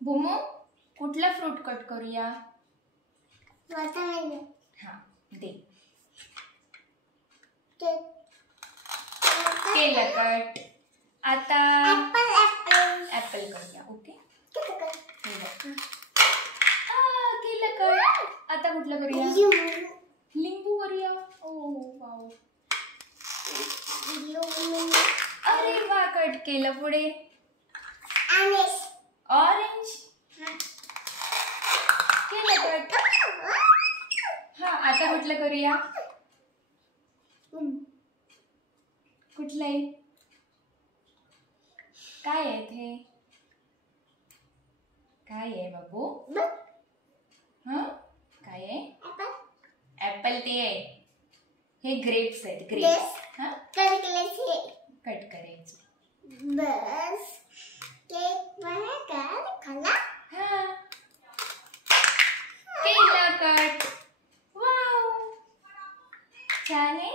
भूमू कुठला fruit cut करूया? Watermelon. हाँ दे. केलं कट. आता ऍपल करूया. ओके केलं कट. आता कुठलं करूया? लिंबू करूया. ओ वाव. अरे वा कट केलं. पुढे ऑरेंज केलं कट. हा आता कुठलं करूया? कुठलं आहे? काय आहे ते? काय आहे बाबू? हा काय आहे? ऍपल ते आहे. हे ग्रेप्स आहेत. ग्रेप्स. हा कट करायचे. बस केक बनाकर खाना. हा केला कट. वाव छान आहे.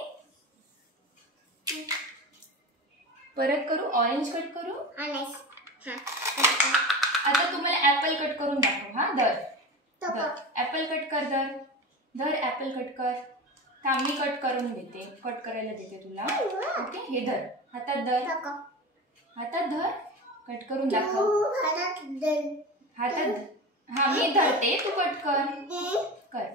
परत करू. ऑरेंज कट करू. आता तुम्हाला ऍपल कट करून दाखव. हा धर. ऍपल कट कर. धर ऍपल कट कर. मी कट करून देते. कट करायला देते तुला. ओके हे धर. हातात धर. हातात धर. कट करून दाखव. हातात. हा मी धरते तू कट कर.